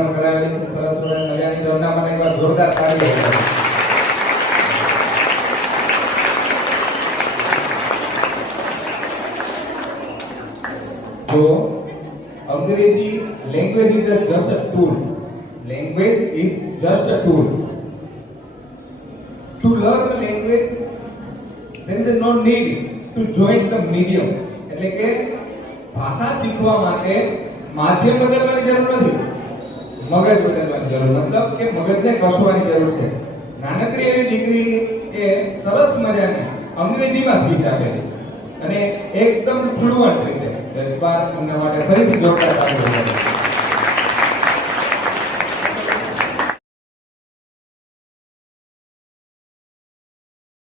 શિખામણ કરાવેલી છે સરસ મજાની. તો એના માટે એકવાર જોરદાર તાળી. જો અંગ્રેજી language is just a tool. Language is just a tool. To learn a language, there is no need to join the medium. એટલે કે ભાષા શીખવા માટે માધ્યમ બદલવાની જરૂર નથી, મગજ બદલવાની જરૂર. મતલબ કે મગજને કસવાની જરૂર છે. નાનકડી એવી દીકરી એ સરસ મજાની અંગ્રેજીમાં શીખ રાખેલી છે અને એકદમ ફ્લુઅન્ટ રીતે. એકવાર એમના માટે ફરીથી જોરદાર તાળી.